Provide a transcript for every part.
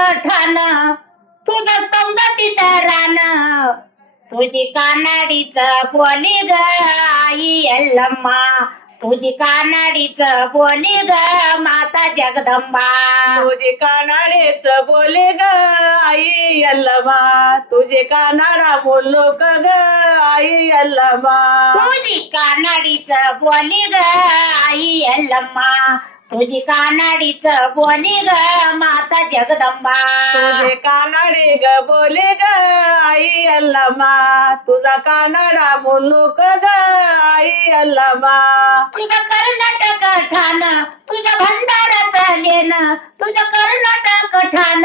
कठान तुझं तिथं रान तुझी कानाडीच बोली ग आई अल्लम्मा. तुझी कानाडीच बोली ग माता जगदंबा. तुझे कानाडेच बोले ग आई अल्लमा तुझे कानाडा बोललो ग ग आई अल्लमा तुझी कानाडीच बोली ग आई एल्लम्मा तुझी कानाडीच बोली ग माता जगदंबा. तुझे कानाडे ग बोले ग आई अल्लमा तुझा कानाडा बोललो ग आई अल्लमा तुझं कर्नाटक ठाण तुझ्या भंडाराचं लेन तुझं कर्नाटक ठाण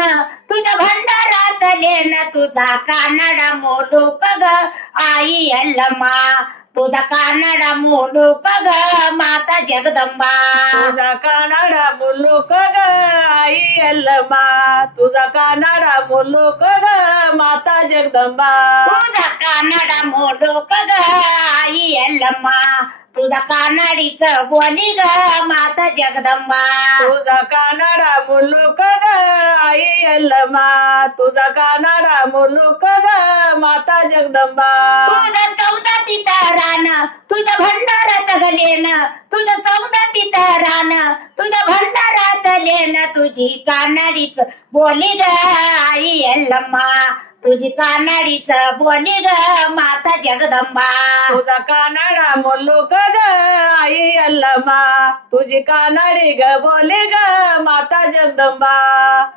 लेन तुझा कानडा मोडूक ग आई अल्लमा तुझा कानडा मोडूक ग माता जगदंबा तुझा कानाडा बोललो ग ग आई अल्लमा तुझा कानाडा बोललो ग ग माता जगदंबा तुझा कानडीच बोली ग माता जगदंबा. तुझा कानाडा बोललो ग आई अल्लमा तुझा कानाडा बोललो ग माता जगदंबा. तुझं सौदातीत रान तुझं भंडाराचं गलेन. तुझं सौदातीत रान तुझं ना लेन तुझी कानाडीच. बोली ग आई एल्लम्मा तुझी कानाडीच बोली ग माता जगदंबा. तुझा कानाडा बोललो ग आई अल्लमा तुझी कानाडी ग बोली ग माता जगदंबा.